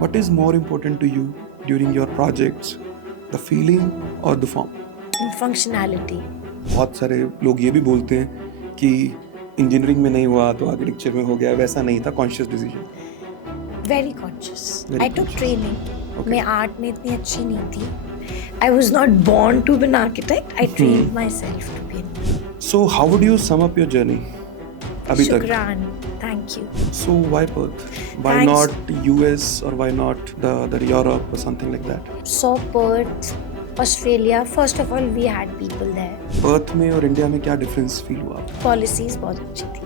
What is more important to you during your projects, the feeling or the form? Functionality. बहुत सारे लोग ये भी बोलते हैं कि इंजीनियरिंग में नहीं हुआ तो आर्किटेक्चर में हो गया, वैसा नहीं था, conscious decision. Very conscious. Very I took conscious. training. Okay. मैं आर्ट में इतनी अच्छी नहीं थी. I was not born to be an architect. I trained myself to be an. So how would you sum up your journey अभी तक? Shukran. Thank you. So why Perth? Why Thanks. not US or why not the Europe or something like that? So Perth, Australia. First of all, we had people there. Perth में और India में क्या difference feel हुआ? Policies बहुत अच्छी थी.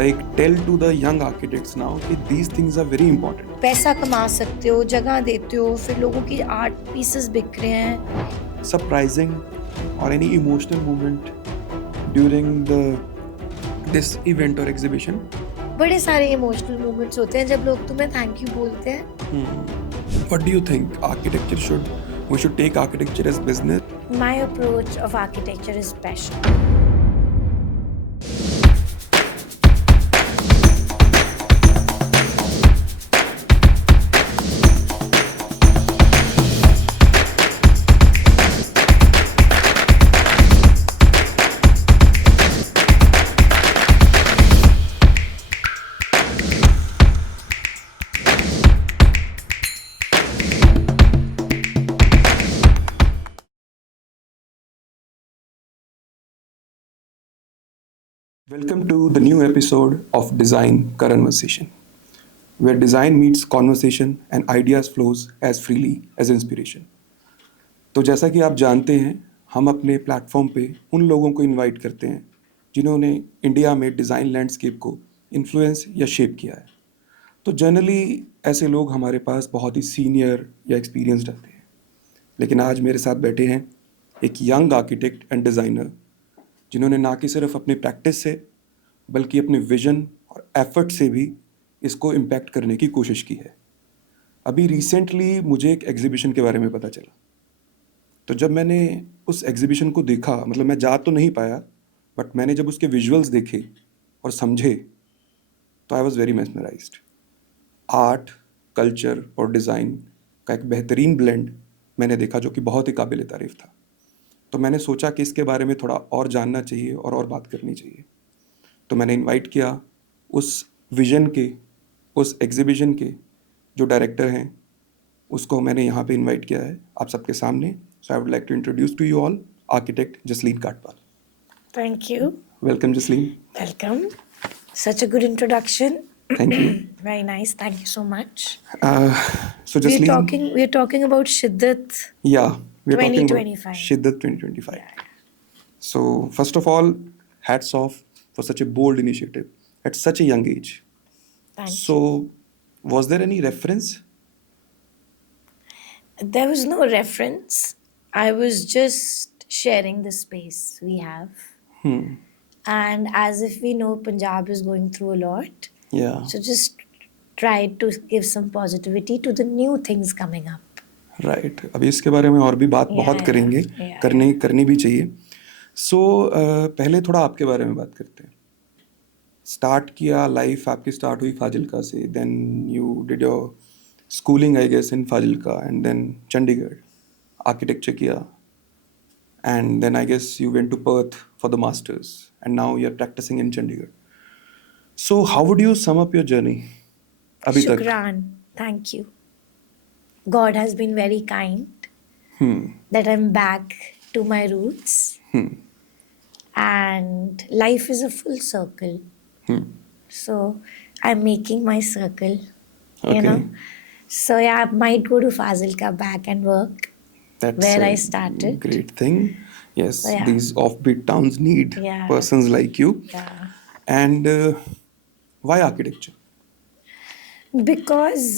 Like tell to the young architects now कि these things are very important. पैसा कमा सकते हो, जगह देते हो, फिर लोगों की आर्ट पीसेस बिक रहे हैं. Surprising or any emotional moment during this event or exhibition? बड़े सारे इमोशनल मोमेंट्स होते हैं जब लोग तुम्हें थैंक यू बोलते हैं. What do you think we should take architecture as business? My approach of architecture is passion. Welcome to the new episode of Design Conversation, where design meets conversation and ideas flows as freely as inspiration. तो जैसा कि आप जानते हैं, हम अपने platform पे उन लोगों को इनवाइट करते हैं जिन्होंने इंडिया में डिज़ाइन लैंडस्केप को इन्फ्लुएंस या शेप किया है. तो जनरली ऐसे लोग हमारे पास बहुत ही सीनियर या एक्सपीरियंस्ड रहते हैं, लेकिन आज मेरे साथ बैठे हैं एक यंग आर्किटेक्ट एंड डिज़ाइनर जिन्होंने ना कि सिर्फ अपनी प्रैक्टिस से बल्कि अपने विजन और एफर्ट से भी इसको इम्पैक्ट करने की कोशिश की है. अभी रिसेंटली मुझे एक एग्जीबिशन के बारे में पता चला. तो जब मैंने उस एग्जीबिशन को देखा, मतलब मैं जा तो नहीं पाया, बट मैंने जब उसके विजुअल्स देखे और समझे तो I was very mesmerised. Art, culture और डिज़ाइन का एक बेहतरीन ब्लेंड मैंने देखा जो कि बहुत ही काबिल तारीफ़ था. तो मैंने सोचा कि इसके बारे में थोड़ा और जानना चाहिए और बात करनी चाहिए. तो मैंने इनवाइट किया उस विजन के, उस एग्जीबिशन के जो डायरेक्टर हैं, उसको मैंने यहाँ पे इनवाइट किया है आप सबके सामने. So I would like to introduce to you all architect Jasleen Katpal. Thank you. Welcome Jasleen. Welcome. Such a good introduction. Thank you. Very nice. Thank you so much. So Jasleen, We're talking about Shiddat. yeah, we're talking about 2025. Shiddat 2025. So first of all, hats off for such a bold initiative at such a young age. Thank So was there any reference? you. There was no reference. I was just sharing the space we have. And as if we know Punjab is going through a lot. Yeah. So just try to give some positivity to the new things coming up. Right. अभी इसके बारे में और भी बात बहुत yeah, करेंगे, yeah. करनी भी चाहिए. सो पहले थोड़ा आपके बारे में बात करते हैं. स्टार्ट किया, लाइफ आपकी स्टार्ट हुई फाजिल्का से, then you did your schooling I guess in Fazilka and then Chandigarh architecture किया, and then I guess you went to Perth for the masters and now you are practising in Chandigarh. So how would you sum up your journey अभी तक? Shukran. Thank you. God has been very kind that I'm back to my roots. And life is a full circle. So I'm making my circle, you Okay. know. So yeah, I might go to Fazilka back and work That's where a I started. great thing. Yes, So, yeah. these offbeat towns need Yeah. persons like you. Yeah. And why architecture? Because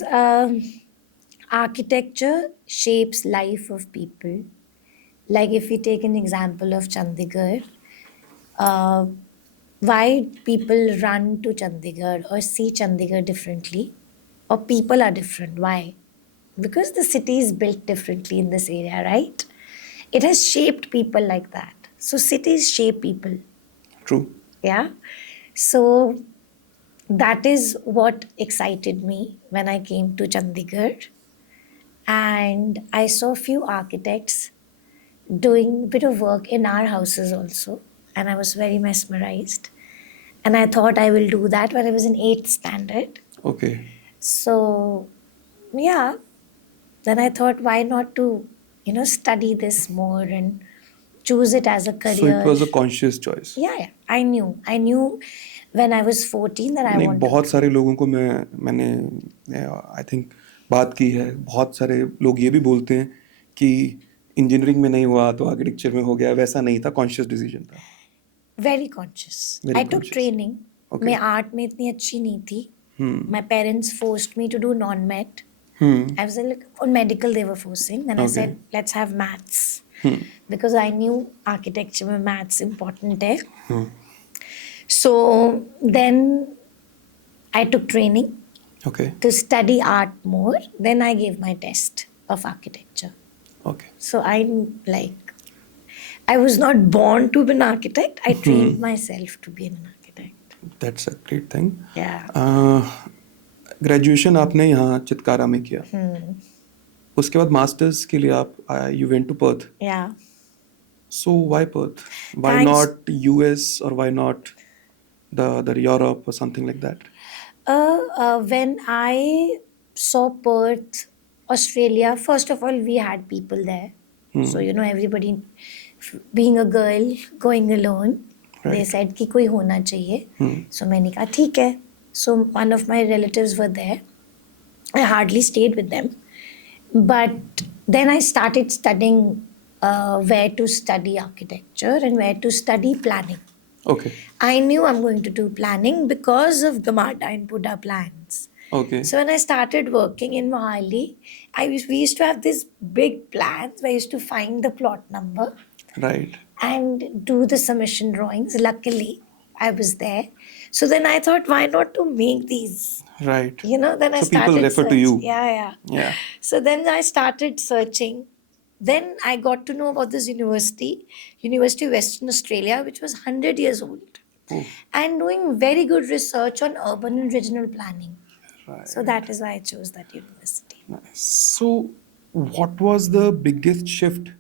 architecture shapes life of people. Like if we take an example of Chandigarh, why people run to Chandigarh or see Chandigarh differently, or people are different. Why? Because the city is built differently in this area, right? It has shaped people like that. So cities shape people. True. Yeah. So that is what excited me when I came to Chandigarh. And I saw few architects doing a bit of work in our houses also. And I was very mesmerized. And I thought I will do that when I was in 8th standard. Okay. So, yeah, then I thought, why not to, study this more and choose it as a So it career. was a conscious choice. Yeah, I knew when I was 14 that I नहीं, wanted. बहुत सारे लोगों को मैंने I think बात की है. बहुत सारे लोग ये भी बोलते हैं कि इंजीनियरिंग में नहीं हुआ तो आर्किटेक्चर में हो गया. वैसा नहीं था, कॉन्शियस डिसीजन था. Very conscious. Very I took conscious. training. Okay. मैं आर्ट में इतनी अच्छी नहीं थी. My parents forced me to do non-med. I was like, on medical they were forcing. Then I Okay. said, let's have maths. Because I knew architecture में maths important है. So then I took training Okay. to study art more. Then I gave my test of architecture. Okay. So I was not born to be an architect. I trained myself to be an architect. That's a great thing. Yeah. Graduation आपने यहाँ चितकारा में किया. उसके बाद masters के लिए आप you went to Perth. Yeah. So why Perth? Why Thanks. not US or why not the Europe or something like that? When I saw Perth, Australia, first of all, we had people there. So, everybody, being a girl, going alone, they Right. said कि कोई होना चाहिए. So मैंने कहा ठीक है. So one of my relatives were there. I hardly stayed with them. But then I started studying where to study architecture and where to study planning. Okay. I knew I'm going to do planning because of the Marta and Buddha plans. Okay. So when I started working in Mohali, we used to have these big plans where I used to find the plot number Right. and do the submission drawings. Luckily, I was there. So then I thought, why not to make these? Right. Then I So started people refer to you. Yeah. Yeah. So then I started searching. Then I got to know about this university, University of Western Australia, which was 100 years old. Oh. And doing very good research on urban and regional planning. Right. So that is why I chose that university. Nice. So what was the biggest shift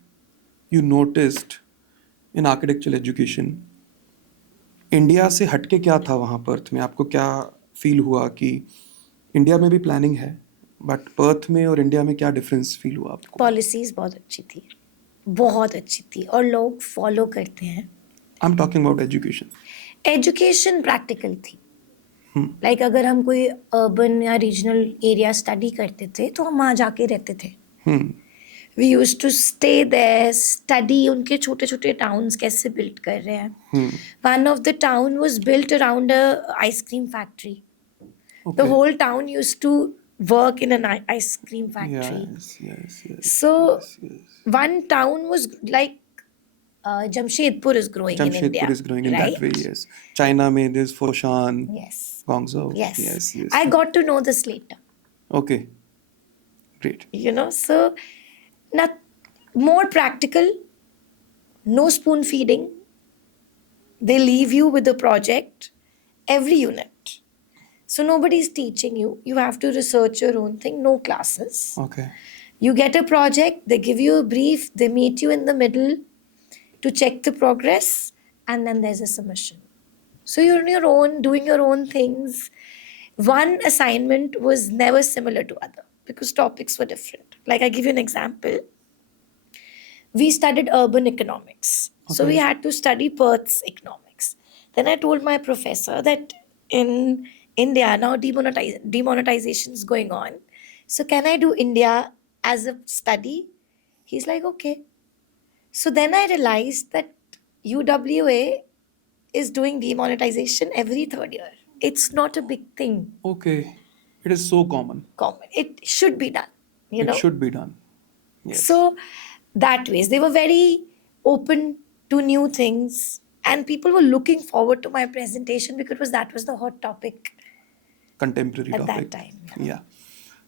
you noticed in architectural education? India से हटके क्या था वहाँ Perth में? आपको क्या feel हुआ कि इंडिया में भी प्लानिंग है बट पर्थ में और इंडिया में क्या डिफरेंस फील हुआ आपको? पॉलिसीज बहुत अच्छी थी और लोग फॉलो करते हैं. I am talking about education. Education practical थी. लाइक अगर हम कोई अर्बन या रीजनल एरिया स्टडी करते थे तो हम वहाँ जाके रहते थे. We used to stay there, study उनके छोटे छोटे टाउन्स कैसे बिल्ड कर रहे हैं. One of the town was built around a ice cream factory. The whole town used to work in an ice cream factory. Yes. So one town was like Jamshedpur is growing in India. Jamshedpur is growing in right? that way, yes. China में there's Foshan, Yes. Guangzhou. Yes. Yes. I got to know this later. Okay. Great. So not more practical, no spoon feeding. They leave you with the project, every unit. So nobody's teaching you. You have to research your own thing. No classes. Okay. You get a project, they give you a brief, they meet you in the middle to check the progress, and then there's a submission. So you're on your own, doing your own things. One assignment was never similar to other because topics were different. Like I give you an example. We studied urban economics. So we had to study Perth's economics. Then I told my professor that in India now demonetization is going on. So can I do India as a study? He's like, okay. So then I realized that UWA is doing demonetization every third year. It's not a big thing. Okay. It is so common. It should be done. It should be done. Yes. So that ways they were very open to new things. And people were looking forward to my presentation because that was the hot topic. Contemporary at topic. that time. Yeah.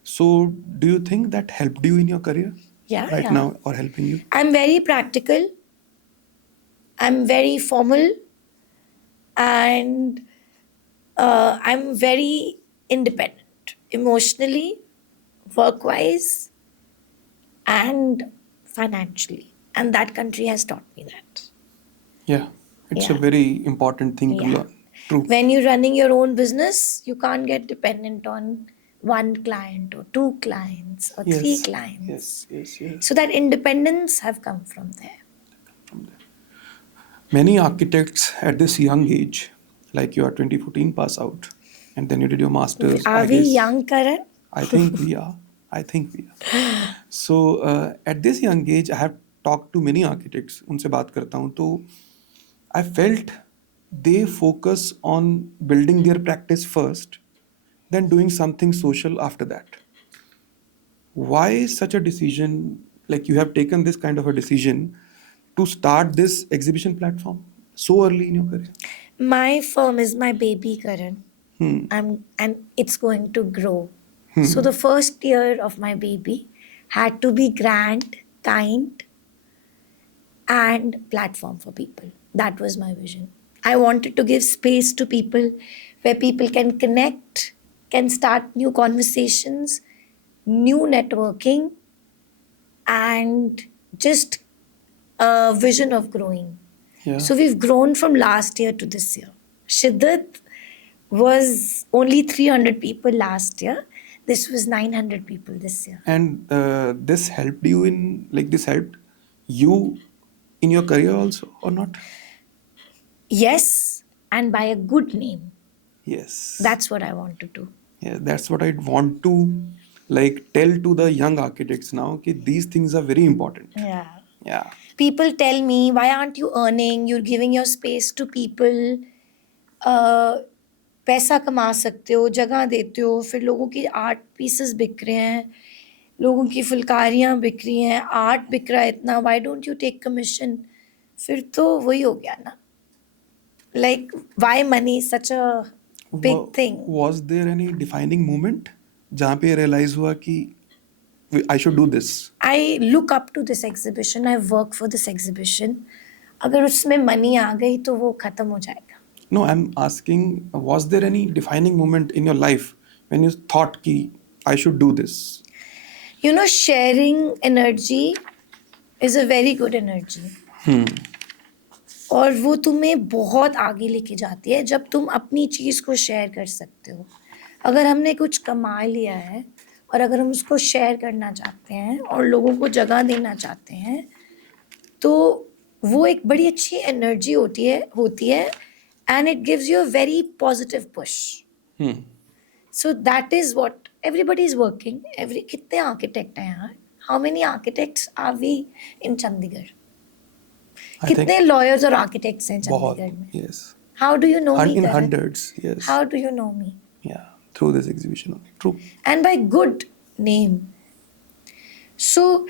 So do you think that helped you in your career? Yeah. Right now or helping you? I'm very practical. I'm very formal. And I'm very independent emotionally, work wise, and financially. And that country has taught me that. Yeah, it's a Yeah. very important thing to Yeah. learn. True. When you're running your own business, you can't get dependent on one client or two clients or three Yes, clients. yes. So that independence have come from there. From there. Many architects at this young age, like you are 2014 pass out, and then you did your masters, Are I we guess. young, Karan? I think we are. I think we are. So at this young age, I have talked to many architects. उनसे बात करता हूँ तो I felt they focus on building their practice first, then doing something social after that. Why such a decision? Like you have taken this kind of a decision to start this exhibition platform so early in your career. My firm is my baby, Karan. Hmm. And it's going to grow. So the first year of my baby had to be grand, kind, and platform for people. That was my vision. I wanted to give space to people where people can connect, can start new conversations, new networking, and just a vision of growing. Yeah. So we've grown from last year to this year. Shiddat was only 300 people last year. This was 900 people this year. And this helped you in like this helped you in your career also or not? Yes, and by a good name. Yes. That's what I want to do. Yeah, that's what I'd want to like tell to the young architects now. Okay, these things are very important. Yeah. Yeah. People tell me, why aren't you earning? You're giving your space to people. पैसा कमा सकते हो, जगह देते हो, फिर लोगों की आर्ट पीसेस बिक रहे हैं, लोगों की फुलकारियाँ बिक रही हैं, आर्ट बिक रहा है इतना, why don't you take commission? फिर तो वही हो गया ना, like why money such a big thing. Was there any defining moment जहाँ पे realize हुआ कि I should do this? I look up to this exhibition, I work for this exhibition. अगर उसमें मनी आ गई तो वो खत्म हो जाएगा. No, I'm asking, was there any defining moment in your life when you thought कि I should do this? You know, sharing energy is a very good energy. और वो तुम्हें बहुत आगे लेके जाती है जब तुम अपनी चीज़ को शेयर कर सकते हो. अगर हमने कुछ कमा लिया है और अगर हम उसको शेयर करना चाहते हैं और लोगों को जगह देना चाहते हैं तो वो एक बड़ी अच्छी एनर्जी होती है and it gives you a very positive push. So that is what everybody is working. कितने आर्किटेक्ट हैं यार? How many architects are we in Chandigarh? कितने lawyers और architects हैं चंडीगढ़ में? Yes. How do you know me? In Karan? hundreds, yes. How do you know me? Yeah, through this exhibition only. True. And by good name. So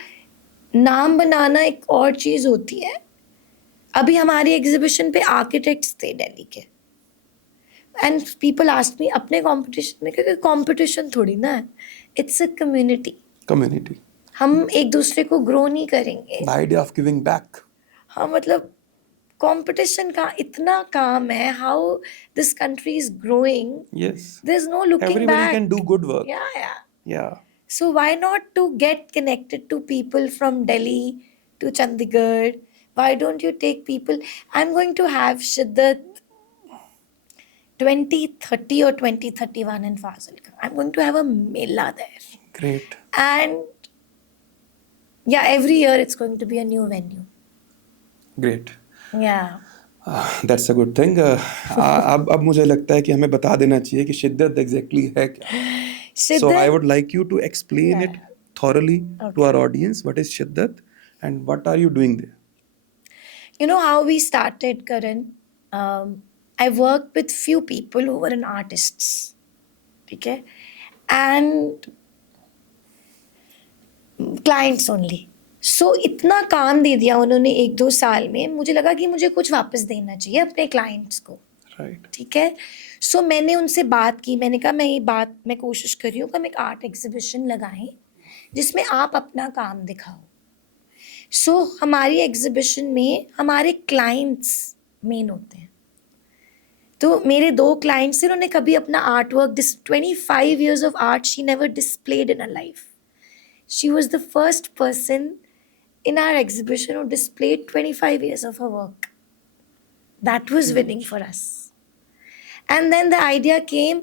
नाम बनाना एक और चीज होती है. अभी हमारी एग्जीबिशन पे आर्किटेक्ट्स थे दिल्ली के. एंड पीपल आस्क मी अपने कंपटीशन में, क्योंकि कंपटीशन थोड़ी ना है, इट्स अ कम्युनिटी. Community. हम एक दूसरे को ग्रो नहीं करेंगे. The idea of giving back. हाँ, मतलब कंपटीशन का इतना काम है. How this country is growing. Yes. There is no looking Everybody back. can do good work. Yeah. Yeah. So why not to get connected to people from Delhi to Chandigarh? Why don't you take people? I'm going to have Shiddat 2030 or 2031 in Fazilka. I'm going to have a mela there. Great. And yeah, every year it's going to be a new venue. Great. Yeah. That's a good thing. अब मुझे लगता है कि हमें बता देना चाहिए कि शिद्दत एग्जैक्टली है क्या. So I would like you to explain it thoroughly to our audience. What is Shiddat and what are you doing there? You know how we started, Karan? I worked with few people who were artists. Okay? And clients only. So इतना काम दे दिया उन्होंने 1-2 साल में, मुझे लगा कि मुझे कुछ वापस देना चाहिए अपने क्लाइंट्स को. Right. ठीक है. सो मैंने उनसे बात की. मैंने कहा मैं कोशिश कर रही हूँ कि हम एक आर्ट एग्जीबिशन लगाएं जिसमें आप अपना काम दिखाओ. सो हमारी एग्जीबिशन में हमारे क्लाइंट्स मेन होते हैं. तो मेरे 2 क्लाइंट्स थे, उन्होंने कभी अपना art work 25 years of art she never displayed in her life. She was the first person in our exhibition who displayed 25 years of her work. That was winning for us. And then the idea came,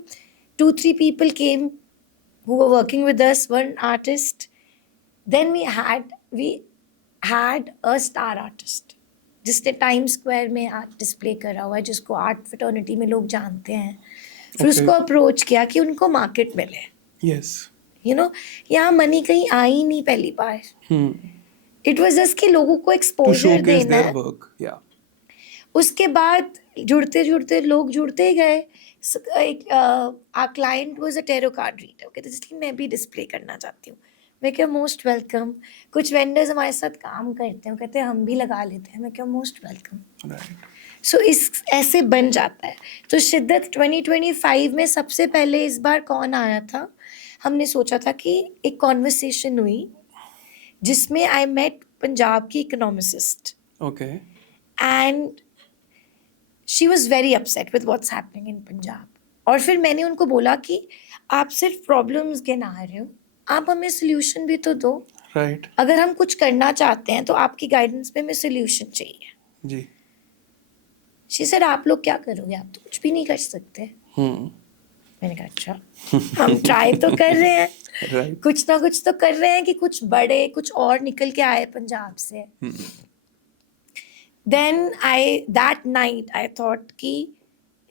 2-3 people came who were working with us, one artist. Then we had a star artist जिसने time square में art display करा हुआ है, जिसको art fraternity में लोग जानते हैं. फिर Okay. उसको अप्रोच किया कि उनको मार्केट मिले. Yes. यहाँ मनी कहीं आई नहीं पहली बार. इट वाज जस्ट कि लोगों को To एक्सपोजर showcase देना their है. work. Yeah. उसके बाद जुड़ते जुड़ते लोग जुड़ते गए. A client was a tarot card reader. कहते इसलिए मैं भी डिस्प्ले करना चाहती हूँ. मैं क्या मोस्ट वेलकम. कुछ वेंडर्स हमारे साथ काम करते हैं, कहते हैं हम भी लगा लेते हैं. मैं क्या मोस्ट वेलकम. Right. सो इस ऐसे बन जाता है. तो शिद्दत 2025 में सबसे पहले इस बार कौन आया था, हमने सोचा था कि एक कॉन्वर्सेशन हुई जिसमें आई मेट पंजाब की इकोनॉमिसिस्ट Okay. And she was very upset with what's happening in Punjab. और फिर मैंने उनको बोला कि आप सिर्फ प्रॉब्लम्स गिना रहे हो, आप हमें सोल्यूशन भी तो दो. Right. अगर हम कुछ करना चाहते हैं तो आपकी गाइडेंस पे हमें सोल्यूशन चाहिए. जी. शी सेड आप लोग क्या करोगे, आप तो कुछ भी नहीं कर सकते. मैंने कहा अच्छा हम ट्राई तो कर रहे हैं. Right. कुछ ना कुछ तो कर रहे हैं कि कुछ बड़े कुछ और निकल के आए पंजाब से. Then that night I thought कि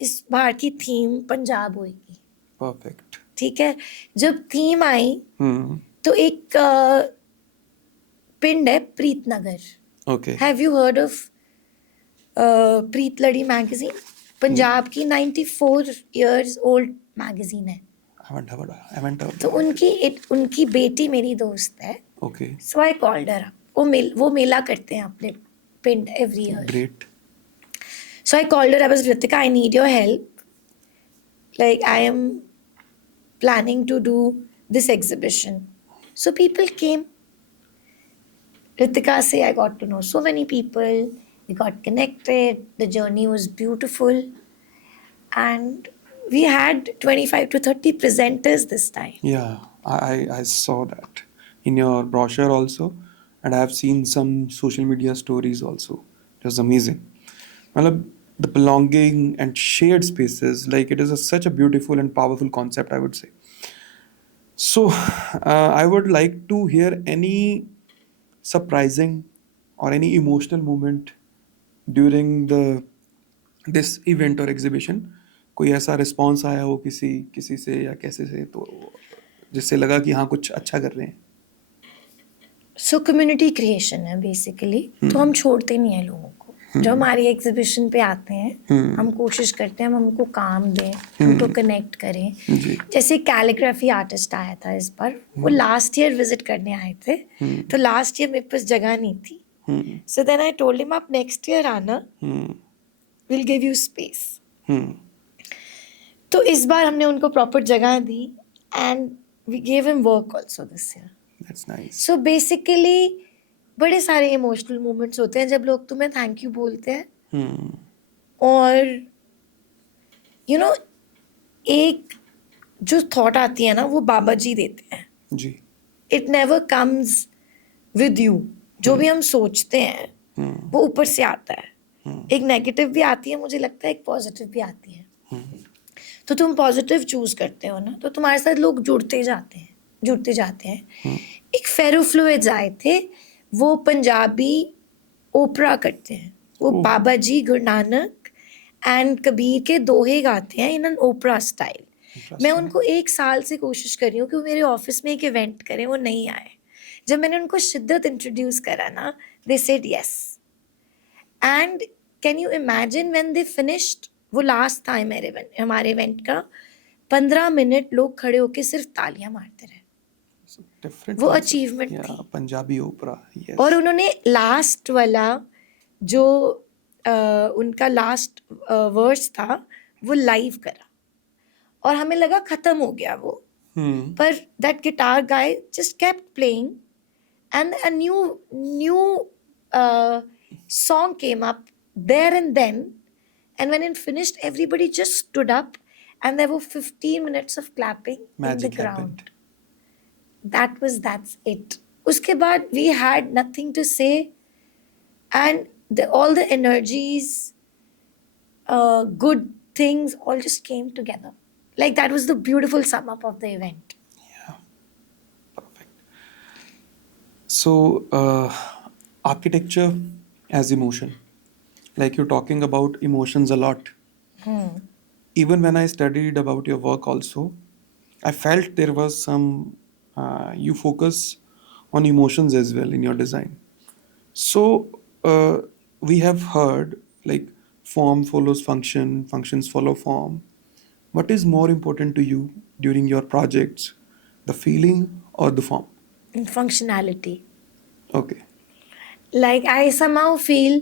इस बार की थीम पंजाब होगी. Perfect. ठीक है. जब थीम आई तो एक पिंड है Preetnagar. Okay. Have you heard of Preet Ladi magazine? Punjab की 94 years old मैगजीन है. I haven't heard. तो उनकी बेटी मेरी दोस्त है. Okay. So I called her up. वो मेला करते हैं अपने पिंड every year. Great. So I called her. I was Ritika, I need your help. Like I am planning to do this exhibition. So people came. Ritika say I got to know so many people. We got connected. The journey was beautiful. And we had 25 to 30 presenters this time. Yeah, I saw that in your brochure also, and I have seen some social media stories also. It was amazing. Matlab, the belonging and shared spaces, like it is such a beautiful and powerful concept, I would say. So, I would like to hear any surprising or any emotional moment during this event or exhibition. कोई ऐसा response आया हो किसी से या कैसे से, तो जिससे लगा कि हाँ कुछ अच्छा कर रहे हैं. सो कम्युनिटी क्रिएशन है बेसिकली. तो हम छोड़ते नहीं हैं लोगों को. जो हमारी एग्जीबिशन पे आते हैं हम कोशिश करते हैं हम उनको काम दें, उनको कनेक्ट करें. जी. जैसे कैलीग्राफी आर्टिस्ट आया था इस बार. वो लास्ट ईयर विजिट करने आए थे. तो लास्ट ईयर मेरे पास जगह नहीं थी. So then I told him आप नेक्स्ट ईयर आना, विल गिव यू स्पेस. तो इस बार हमने उनको प्रॉपर जगह दी and we gave him work also this year. That's nice. So basically बड़े सारे इमोशनल मोमेंट्स होते हैं जब लोग तुम्हें थैंक यू बोलते हैं. और एक जो थॉट आती है ना वो बाबा जी देते हैं. जी. It never comes with you. जो भी हम सोचते हैं वो ऊपर से आता है. एक नेगेटिव भी आती है, मुझे लगता है एक पॉजिटिव भी आती है. तो तुम पॉजिटिव चूज करते हो ना, तो तुम्हारे साथ लोग जुड़ते जाते हैं. एक फेरोफ्लुइड्स आए थे, वो पंजाबी ओपरा करते हैं. वो बाबा जी, गुरु नानक एंड कबीर के दोहे गाते हैं इन एन ओपरा स्टाइल. मैं उनको 1 साल से कोशिश कर रही हूँ कि वो मेरे ऑफिस में एक इवेंट करें, वो नहीं आए. जब मैंने उनको शिद्दत इंट्रोड्यूस करा ना, they said yes. And can you imagine when they finished, वो लास्ट था हमारे इवेंट का, 15 मिनट लोग खड़े होके सिर्फ तालियां मारते रहे. Different वो concept. अचीवमेंट Yeah, थी. पंजाबी ओपरा. Yes. और उन्होंने लास्ट वाला जो उनका लास्ट वर्स था वो लाइव करा और हमें लगा खत्म हो गया वो. पर that guitar guy just kept playing and a new song came up there and then, And when it finished, everybody just stood up and there were 15 minutes of clapping in the Magic ground. happened. That's it. Uske baad, we had nothing to say, and all the energies, good things, all just came together. Like that was the beautiful sum up of the event. Yeah, perfect. So, architecture as emotion. Like you're talking about emotions a lot. Even when I studied about your work, also, I felt there was some, you focus on emotions as well in your design. So, we have heard like form follows function, functions follow form. What is more important to you during your projects, the feeling or the form? And functionality. Okay. Like I somehow feel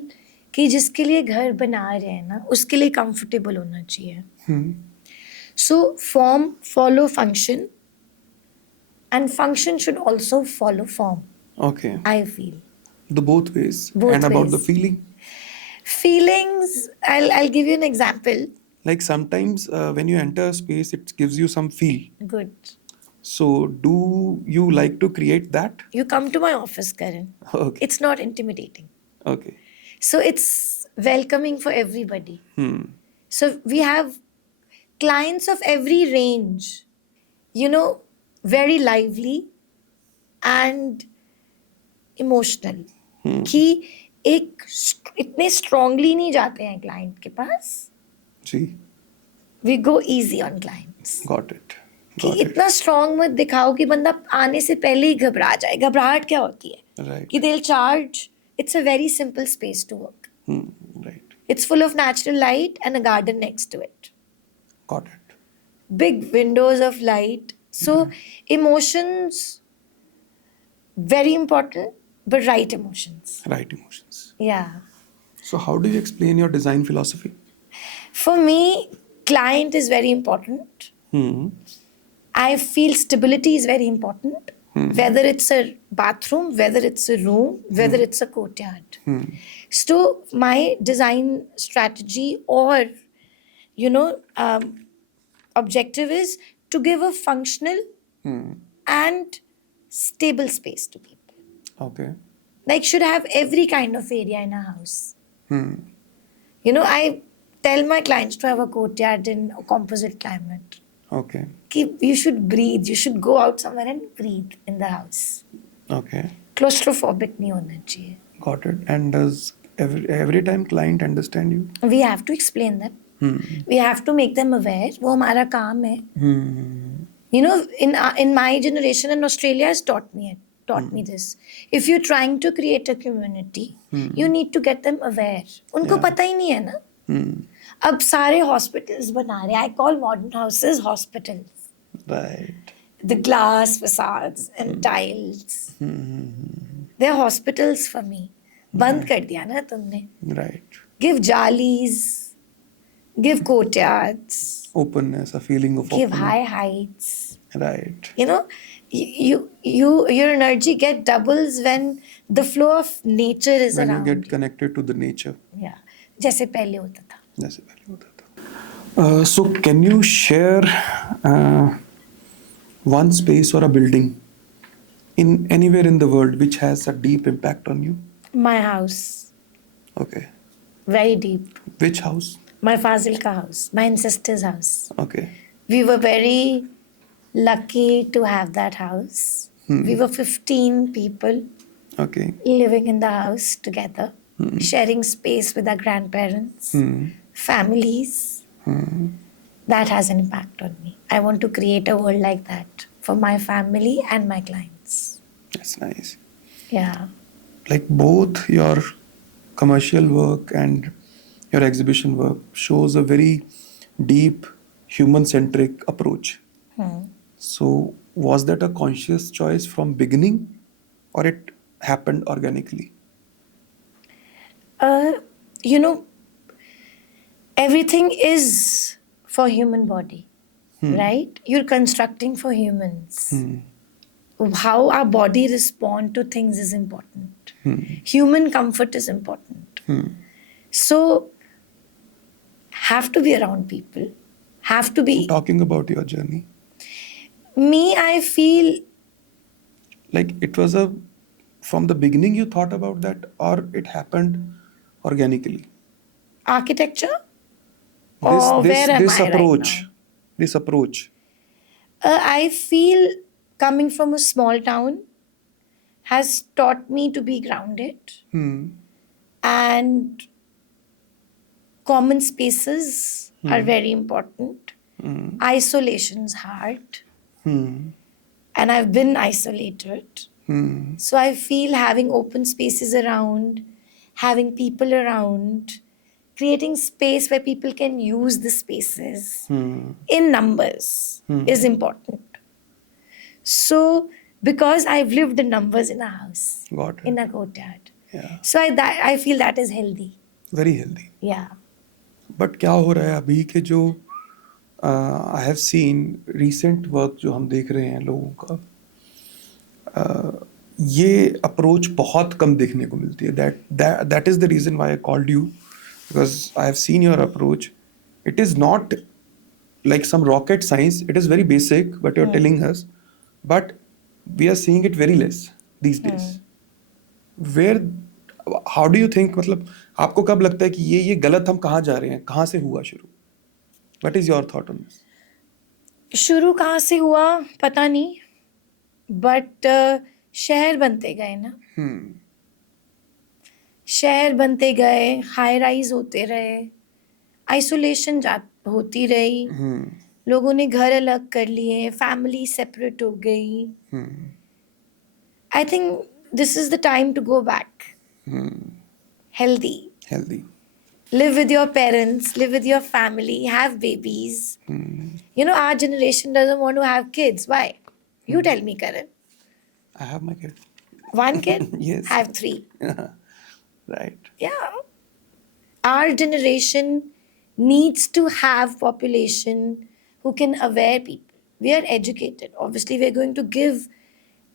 कि जिसके लिए घर बना रहे हैं ना उसके लिए कंफर्टेबल होना चाहिए. Hmm. So form follow function and function should also follow form. Okay. I feel. The both ways. Both And about the ways. feeling, Feelings, I'll give you an example. like sometimes when you enter a space, it gives you some feel. Good. So, do you like to create that? You come to my office, Karan. Okay. It's not intimidating. Okay. So it's welcoming for everybody. Hmm. So we have clients of every range, you know, very lively and emotional कि एक इतने strongly नहीं जाते हैं client के पास. See, we go easy on clients got it. कि Got it. इतना स्ट्रांग मत दिखाओ कि बंदा आने से पहले ही घबरा जाए. घबराहट क्या होती है Right. कि they'll charge. It's a very simple space to work. Hmm. Right. It's full of natural light and a garden next to it. Got it. Big windows of light. So emotions, very important, but right emotions. Right emotions. Yeah. So, how do you explain your design philosophy? For me, client is very important. Hmm. I feel stability is very important. Whether it's a bathroom, whether it's a room, whether it's a courtyard. So my design strategy or, you know, objective is to give a functional and stable space to people. Okay. Like should have every kind of area in a house. Hmm. You know, I tell my clients to have a courtyard in a composite climate. Okay. You should breathe. You should go out somewhere and breathe in the house. Okay. Claustrophobic नहीं होना चाहिए. Got it. And does every time client understand you? We have to explain them. We have to make them aware. वो हमारा काम है. You know, in my generation in Australia has taught me this. If you're trying to create a community, you need to get them aware. उनको Yeah. पता ही नहीं है ना. अब सारे हॉस्पिटल्स बना रहे हैं. I call modern houses hospitals. Right. The glass facades and tiles. They're hospitals for me. बंद कर दिया ना तुमने. Right. Give jalis. Give courtyards. Openness, a feeling of Give openness. high heights. Right. You know, your energy get doubles when the flow of nature is When you around. get connected to the nature. Yeah. जैसे पहले होता था. जैसे पहले होता था. So can you share one space or a building in anywhere in the world which has a deep impact on you? My house. Okay. Very deep. Which house? My Fazil ka house. My ancestor's house. Okay. We were very lucky to have that house. We were 15 people Okay. living in the house together, sharing space with our grandparents, families. That has an impact on me. I want to create a world like that for my family and my clients. That's nice. Yeah. Like both your commercial work and your exhibition work shows a very deep human-centric approach. So was that a conscious choice from beginning or it happened organically? You know, everything is for human body, right? You're constructing for humans. How our body respond to things is important. Human comfort is important. So have to be around people, have to be. Talking about your journey, Me, I feel like it was from the beginning you thought about that, or it happened organically? architecture, This or this where am this I right now? approach, this approach. I feel coming from a small town has taught me to be grounded, Hmm. and common spaces are very important. Hmm. Isolation's hard, Hmm. and I've been isolated. Hmm. So I feel having open spaces around, having people around, creating space where people can use the spaces Hmm. in numbers is important. So because I've lived the numbers in a house, Got in it. a courtyard, Yeah. so I feel that is healthy. Very healthy. Yeah. But क्या हो रहा है अभी के जो I have seen recent work जो हम देख रहे हैं लोगों का, ये अप्रोच बहुत कम देखने को मिलती है. That is the reason why I called you, because I have seen your approach. It is not like some rocket science. It is very basic, but you're telling us. But we are seeing it very less these days. Where, how do you think, मतलब आपको कब लगता है कि ये गलत, हम कहाँ जा रहे हैं, कहाँ से हुआ शुरू? What is your thought on this? शुरू कहाँ से हुआ पता नहीं, बट शहर बनते गए ना. शहर बनते गए, हाई राइज होते रहे, आइसोलेशन होती रही, लोगों ने घर अलग कर लिए, फैमिली सेपरेट हो गई. I think this is the time to go back. Healthy. Healthy. Live with your parents, live with your family, have babies. You know, our generation doesn't want to have kids. Why? You tell me, Karan. I have my kid. One kid? Yes. Have 3. Right. Yeah. Our generation needs to have population who can aware people. We are educated. Obviously, we're going to give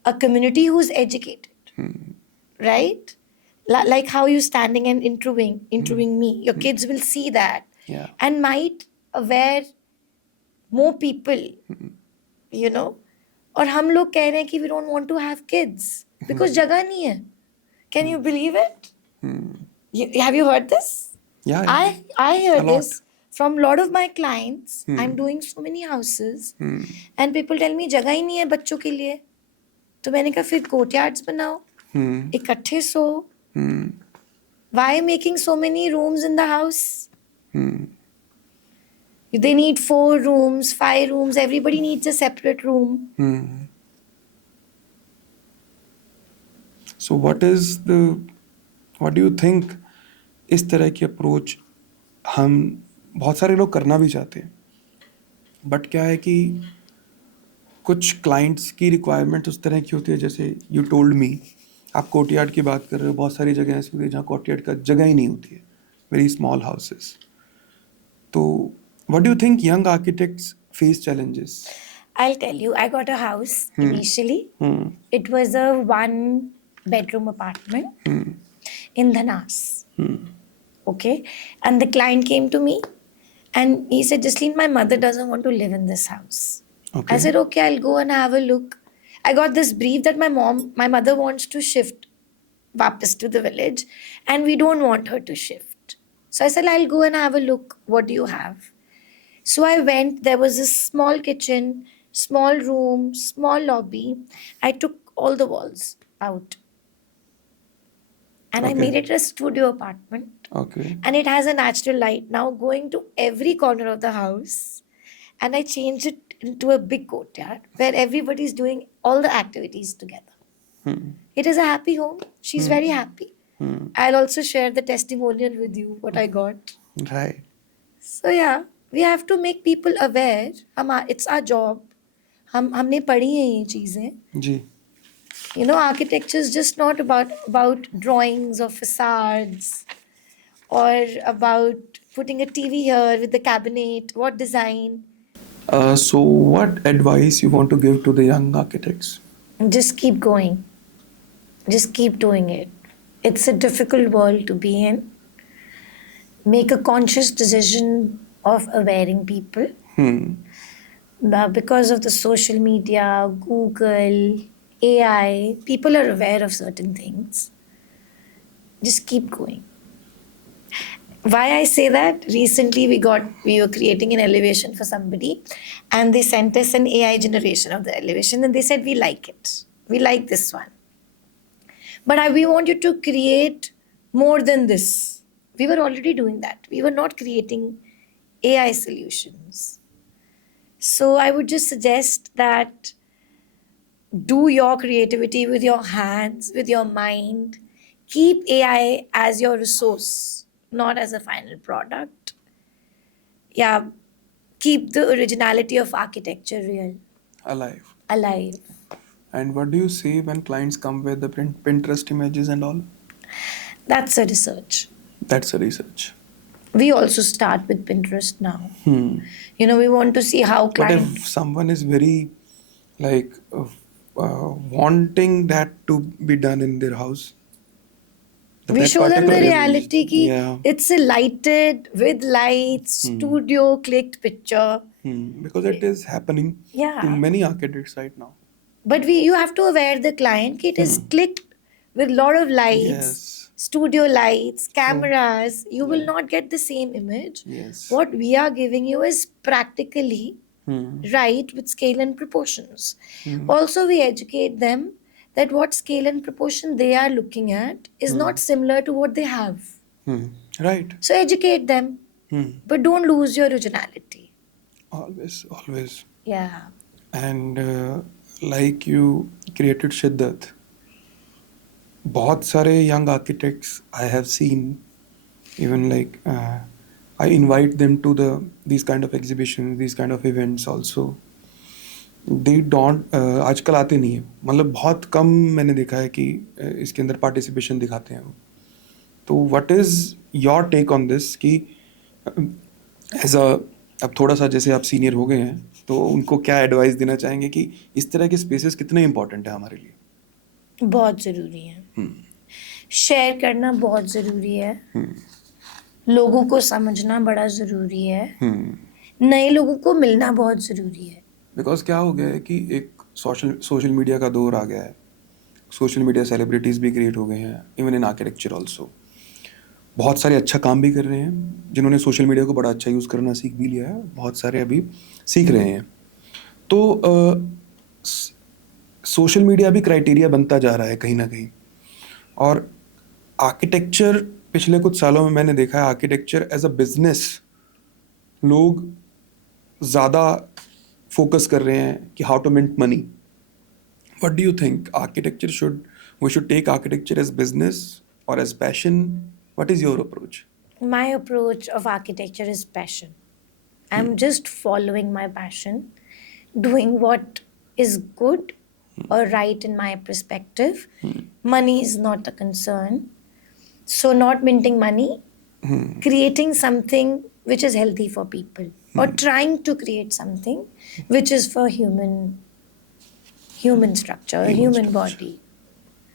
a community who's educated. Right? Like how you standing and interviewing me. Your kids will see that. Yeah. And might aware more people. You know? और हम लोग कह रहे हैं कि we don't want to have kids because जगह नहीं है. Can you believe it? Have you heard this? Yeah. I hear A lot. this from a lot of my clients. I'm doing so many houses and people tell me जगह ही नहीं है बच्चों के लिए. तो मैंने कहा फिर courtyards बनाओ, इकट्ठे सो. Why making so many rooms in the house? They need 4 rooms, 5 rooms. Everybody needs a separate room. So what do you think इस तरह की अप्रोच हम बहुत सारे लोग करना भी चाहते हैं, बट क्या है कि कुछ क्लाइंट्स की रिक्वायरमेंट उस तरह की होती है, जैसे यू टोल्ड मी, आप कोर्टयार्ड की बात कर रहे हो, बहुत सारी जगह ऐसी होती है जहाँ कोर्टयार्ड का जगह ही नहीं होती है, वेरी स्मॉल हाउसेस. तो what do you think young architects face challenges? I'll tell you, I got a house initially. It was a 1-bedroom apartment in Dhanas. Okay. And the client came to me and he said, Jasleen, my mother doesn't want to live in this house. Okay. I said, okay, I'll go and have a look. I got this brief that my mother wants to shift वापस to the village and we don't want her to shift. So I said, I'll go and have a look. What do you have? So I went. There was a small kitchen, small room, small lobby. I took all the walls out. And I Okay. made it a studio apartment. Okay. And it has a natural light now going to every corner of the house. And I changed it into a big courtyard where everybody's doing all the activities together. It is a happy home. She's very happy. I'll also share the testimonial with you, what I got. Right. So yeah, we have to make people aware. It's our job. हमने पढ़ी हैं ये चीज़ें. जी. You know, architecture is just not about drawings or facades or about putting a TV here with the cabinet. What design? So what advice you want to give to the young architects? Just keep going. Just keep doing it. It's a difficult world to be in. Make a conscious decision of awareing people. Because of the social media, Google, AI, people are aware of certain things. Just keep going. Why I say that? Recently we were creating an elevation for somebody, and they sent us an AI generation of the elevation, and they said we like it. We like this one. But we want you to create more than this. We were already doing that. We were not creating AI solutions. So I would just suggest that do your creativity with your hands, with your mind. Keep AI as your resource, not as a final product. Yeah, keep the originality of architecture real, Alive. alive. And what do you say when clients come with the Pinterest images and all? That's a research. That's a research. We also start with Pinterest now. Hmm. We want to see how But client. if someone is very like wanting that to be done in their house, We that show them the particular image, reality ki yeah. it's a lighted with lights, studio clicked picture. Because it is happening to Yeah. many architects right now. But you have to aware the client ki it is clicked with lot of lights, Yes. studio lights, cameras. You will Yeah. not get the same image. Yes. What we are giving you is practically right with scale and proportions. Also, we educate them that what scale and proportion they are looking at is not similar to what they have. Right. So educate them, but don't lose your originality. Always, always. Yeah. And like you created Shiddat, बहुत सारे young architects I have seen, even like I invite them to these kind of exhibitions, these kind of events also. They don't आजकल आते नहीं है, मतलब बहुत कम मैंने देखा है कि इसके अंदर पार्टिसिपेशन दिखाते हैं वो. तो what is your take on this कि एज अ अब थोड़ा सा जैसे आप सीनियर हो गए हैं तो उनको क्या एडवाइस देना चाहेंगे कि इस तरह के स्पेसेस कितने इंपॉर्टेंट है हमारे लिए? बहुत ज़रूरी है. शेयर करना बहुत ज़रूरी है. लोगों को समझना बड़ा ज़रूरी है. नए लोगों को मिलना बहुत ज़रूरी है. बिकॉज क्या हो गया है कि एक सोशल मीडिया का दौर आ गया है. सोशल मीडिया सेलिब्रिटीज़ भी क्रिएट हो गए हैं, इवन इन आर्किटेक्चर ऑल्सो. बहुत सारे अच्छा काम भी कर रहे हैं जिन्होंने सोशल मीडिया को बड़ा अच्छा यूज़ करना सीख भी लिया है. बहुत सारे अभी सीख रहे हैं. तो सोशल मीडिया भी क्राइटेरिया बनता जा रहा है कहीं ना कहीं. और आर्किटेक्चर पिछले कुछ सालों में मैंने देखा है आर्किटेक्चर एज अ बिजनेस लोग ज़्यादा फोकस कर रहे हैं कि how to mint money. What do you think architecture we should take architecture as business और as passion? What is your approach? My approach of architecture is passion. I'm just following my passion, doing what is good or right in my perspective. Money is not a concern. So, not minting money, creating something which is healthy for people, or trying to create something which is for human structure, human body.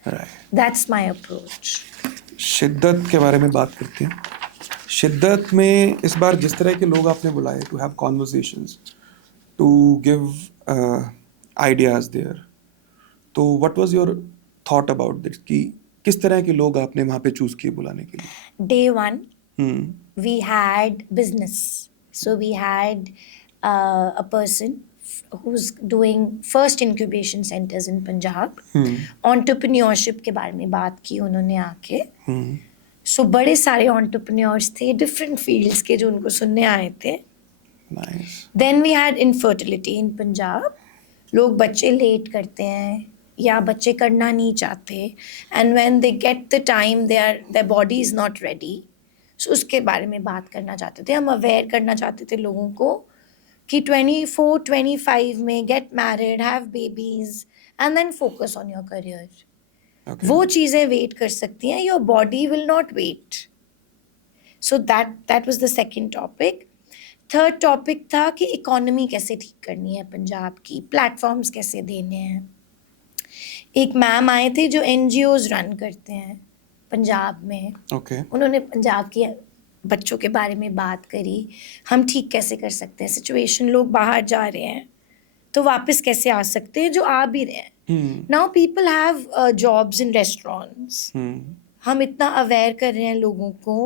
Right. That's my approach. शिद्दत के बारे में बात करते हैं. शिद्दत में इस बार जिस तरह के लोग आपने बुलाए to have conversations, to give ideas there, तो what was your thought about this कि किस तरह के लोग आपने वहाँ पे चूज़ किए बुलाने के लिए? Day one, we had business. So we had a person who's doing first incubation centers in Punjab. Entrepreneurship के बारे में बात की उन्होंने आके. So बड़े सारे entrepreneurs थे different fields के जो उनको सुनने आए थे. Nice. Then we had infertility in Punjab. लोग बच्चे लेट करते हैं या बच्चे करना नहीं चाहते, and when they get the time their body is not ready. So उसके बारे में बात करना चाहते थे. हम अवेयर करना चाहते थे लोगों को कि 24-25 में get married, have babies and then focus on your career. Okay. वो चीज़ें वेट कर सकती हैं, your body will not wait. So that was the second topic. Third topic था कि इकोनॉमी कैसे ठीक करनी है पंजाब की, प्लेटफॉर्म्स कैसे देने हैं. एक मैम आए थे जो NGOs रन करते हैं पंजाब में. Okay. उन्होंने पंजाब की बच्चों के बारे में बात करी, हम ठीक कैसे कर सकते हैं सिचुएशन, लोग बाहर जा रहे हैं तो वापस कैसे आ सकते हैं जो आ भी रहे हैं. Now people have jobs in restaurants. हम इतना अवेयर कर रहे हैं लोगों को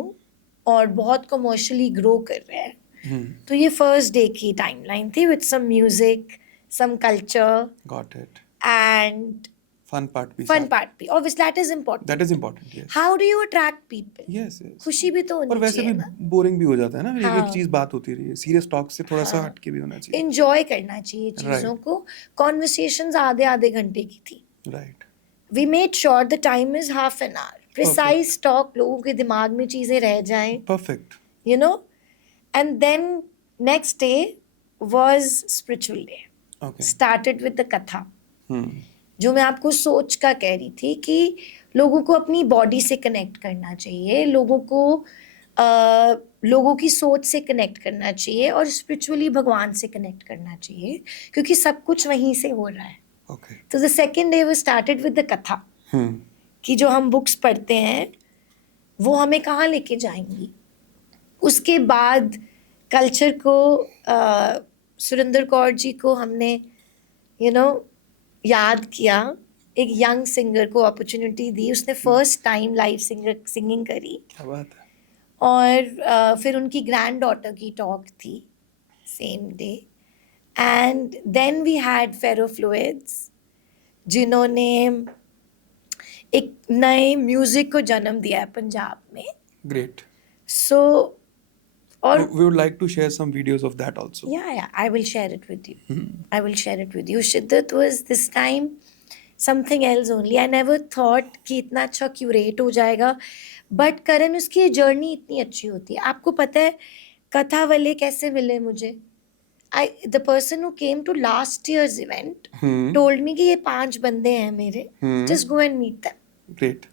और बहुत कमर्शियली ग्रो कर रहे हैं. तो ये फर्स्ट डे की टाइमलाइन थी with some music, some culture Got it. And Fun part भी fun साथ. part भी. Obviously that is important. That is important. Yes. How do you attract people? Yes, yes. खुशी भी तो और होनी वैसे चाहिए भी ना. बोरिंग भी हो जाता है ना, एक हाँ. एक चीज बात होती रही है. सीरियस टॉक से थोड़ा सा हाँ. हटके भी होना चाहिए. Enjoy करना चाहिए चीज़ों Right. को. Conversations आधे आधे घंटे की थी. Right. We made sure the time is half an hour. Precise talk, लोगों के दिमाग में चीज़ें रह जाएं. Perfect. You know? And then next day was spiritual day. Okay. Started with the katha. Hmm. जो मैं आपको सोच का कह रही थी कि लोगों को अपनी बॉडी से कनेक्ट करना चाहिए, लोगों को लोगों की सोच से कनेक्ट करना चाहिए और स्पिरिचुअली भगवान से कनेक्ट करना चाहिए क्योंकि सब कुछ वहीं से हो रहा है. Okay. तो the second day was started with the कथा Hmm. कि जो हम बुक्स पढ़ते हैं वो हमें कहाँ लेके जाएंगी. उसके बाद कल्चर को सुरेंद्र कौर जी को हमने याद किया. एक यंग सिंगर को अपॉर्चुनिटी दी, उसने फर्स्ट टाइम लाइव सिंगिंग करी. क्या बात है. और फिर उनकी ग्रैंड डॉटर की टॉक थी same day. And then we had ferrofluids जिन्होंने एक नए म्यूजिक को जन्म दिया है पंजाब में. Great. सो और We would like to share some videos of that also. yeah, I will share it with you. I will share it with you. Shiddat was this time something else only. I never thought कि इतना अच्छा curate हो जाएगा. But करण, उसकी journey इतनी अच्छी होती है. आपको पता है कथा वाले कैसे मिले मुझे? The person who came to last year's event told me कि ये 5 बंदे हैं मेरे. Just go and meet them. Great.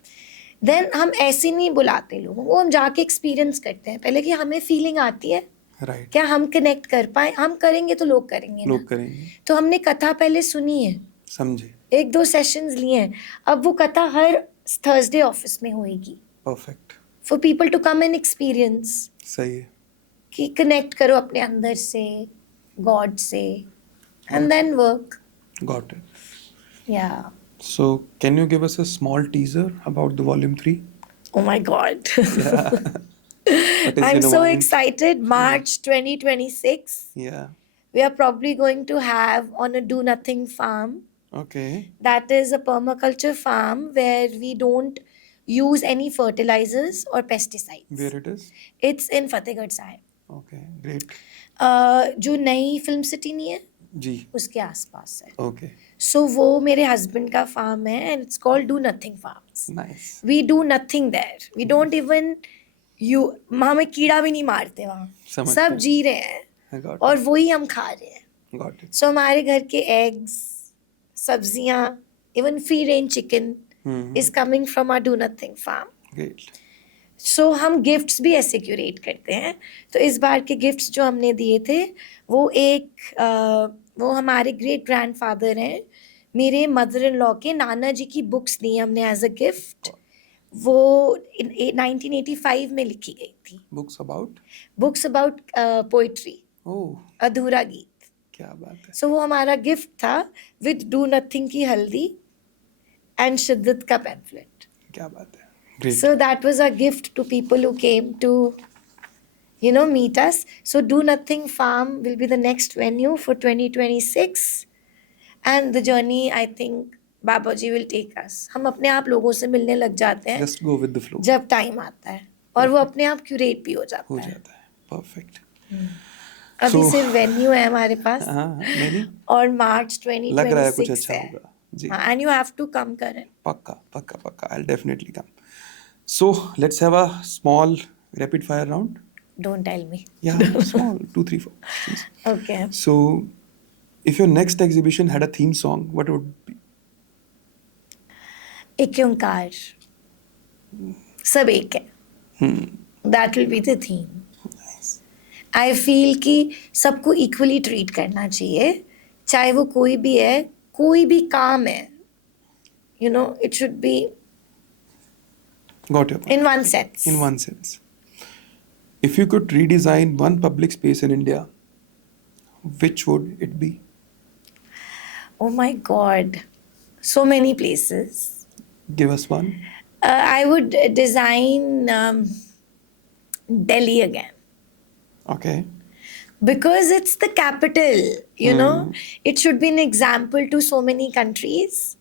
Then हम ऐसे नहीं बुलाते लोगों को, हम जाके एक्सपीरियंस करते हैं पहले कि हमें फीलिंग आती है Right. क्या हम कनेक्ट कर पाए. हम करेंगे तो लोग करेंगे ना. लोग करेंगे. तो हमने कथा पहले सुनी है, समझे. 1-2 सेशंस लिए हैं. अब वो कथा हर थर्सडे ऑफिस में होएगी Perfect. For people to come and experience सही है. कि कनेक्ट करो अपने अंदर से, गॉड से, and then work. Got it. या So, can you give us a small teaser about the volume 3? oh my god. Yeah. What is I'm in a so volume? excited. March 2026 Yeah. we are probably going to have on a do nothing farm. Okay. That is a permaculture farm where we don't use any fertilizers or pesticides. Where it is? It's in Fatehgarh Sahib. Okay. Great. जो नई film city नहीं है जी. उसके आसपास है. Okay. सो वो मेरे husband का फार्म है and it's called do nothing farms. Nice. We do nothing there. We don't even हमें कीड़ा भी नहीं मारते वहाँ. समझ सब गया. जी रहे हैं I got और it. वही हम खा रहे हैं. Got it. सो हमारे घर के एग्स, सब्जियाँ, even free range chicken is coming from our do nothing farm. Great. So हम गिफ्ट्स भी ऐसे क्यूरेट करते हैं. तो इस बार के गिफ्ट्स जो हमने दिए थे वो हमारे ग्रेट ग्रैंडफादर हैं, मेरे मदर इन लॉ के नाना जी की बुक्स दी हमने एज अ गिफ्ट. वो 1985 में लिखी गई थी. Books about? Books about poetry, Oh, अधूरा गीत. क्या बात है. सो वो हमारा गिफ्ट था विद डू नथिंग की हल्दी एंड शिद्दत का पैम्फलेट. क्या बात है. Great. So that was a gift to people who came to, meet us. So Do Nothing Farm will be the next venue for 2026. And the journey, I think, Babaji will take us. हम अपने आप लोगों से मिलने लग जाते हैं Just go with the flow. जब टाइम आता है और वो अपने आप क्यूरेट भी हो हो जाता है. जाता है. Perfect. अभी So- सिर्फ वेन्यू है हमारे पास हाँ, नहीं और मार्च 2026 लग रहा है कुछ अच्छा होगा. जी. And you have to come करें. पक्का पक्का पक्का. I'll definitely come. So let's have a small rapid fire round. Don't tell me. Yeah, small. 2, 3, 4 questions. Okay. So, if your next exhibition had a theme song, what would it be? एक ओंकार, सब एक है. That will be the theme. Nice. I feel कि सबको equally treat करना चाहिए, चाहे वो कोई भी है, कोई भी काम है. It should be Got your point. in one sense. In one sense. If you could redesign one public space in India, which would it be? Oh my God, so many places. Give us one. I would design Delhi again. Okay. Because it's the capital, you know, it should be an example to so many countries.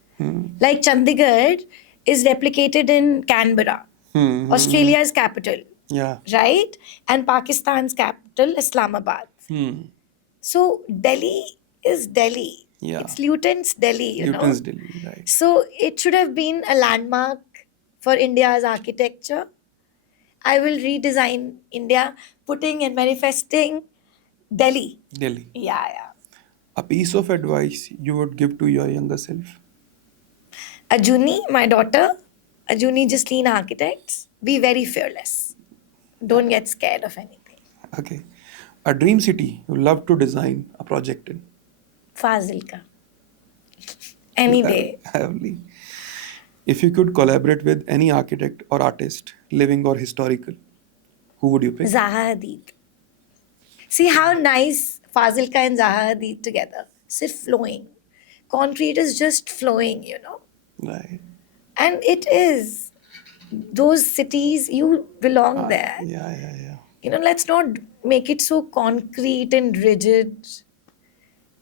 Like Chandigarh is replicated in Canberra, Australia's capital, Yeah. right? And Pakistan's capital, Islamabad. So Delhi is Delhi. Yeah. It's Luton's Delhi, you know. Luton's Delhi, right. So it should have been a landmark for India's architecture. I will redesign India, putting and manifesting Delhi. Delhi. Yeah. A piece of advice you would give to your younger self? Ajuni, my daughter, Ajuni Jasleen Architects, be very fearless. Don't get scared of anything. Okay. A dream city you love to design a project in? Fazilka. Any day. Lovely. If you could collaborate with any architect or artist, living or historical, who would you pick? Zaha Hadid. See how nice Fazilka and Zaha Hadid together. Sirf flowing. Concrete is just flowing, you know. Right. And it is. Those cities, you belong there. Yeah. You know, let's not make it so concrete and rigid.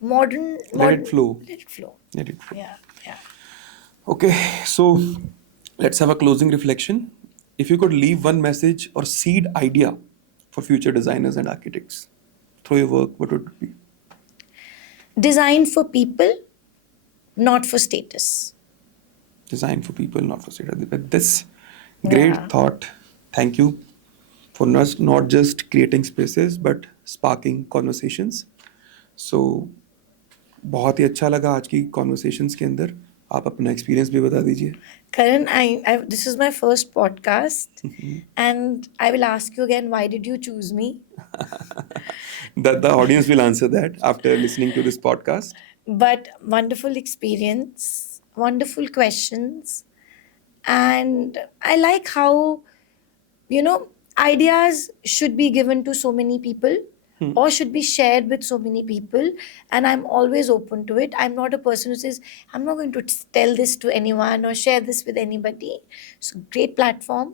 Modern. Let it flow. Let it flow. Let it flow. Yeah. Okay, so let's have a closing reflection. If you could leave one message or seed idea for future designers and architects through your work, what would it be? Design for people, not for status. Design for people, not for status. With this great Yeah. thought, thank you for not just creating spaces but sparking conversations. So बहुत ही अच्छा लगा आज की conversations के अंदर. आप अपना experience भी बता दीजिए. Karan, this is my first podcast, and I will ask you again, why did you choose me? The audience will answer that after listening to this podcast. But wonderful experience, wonderful questions, and I like how, you know, ideas should be given to so many people or should be shared with so many people, and I'm always open to it. I'm not a person who says I'm not going to tell this to anyone or share this with anybody. So great platform,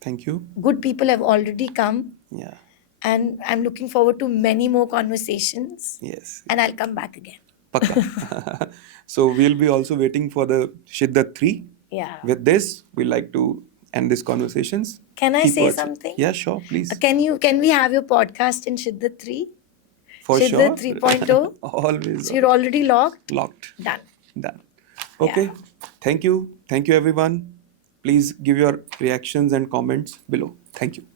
Thank you. good people have already come, Yeah. and I'm looking forward to many more conversations, Yes. and I'll come back again. Pakka. So we'll be also waiting for the Shiddat 3. Yeah. With this, we like to end these conversations. Can I Keep say words- something? Yeah, sure, please. Can we have your podcast in Shiddat 3? For Shiddat sure. 3.0? Always. So you're already locked? Locked. Done. Done. Okay. Thank you. Thank you, everyone. Please give your reactions and comments below. Thank you.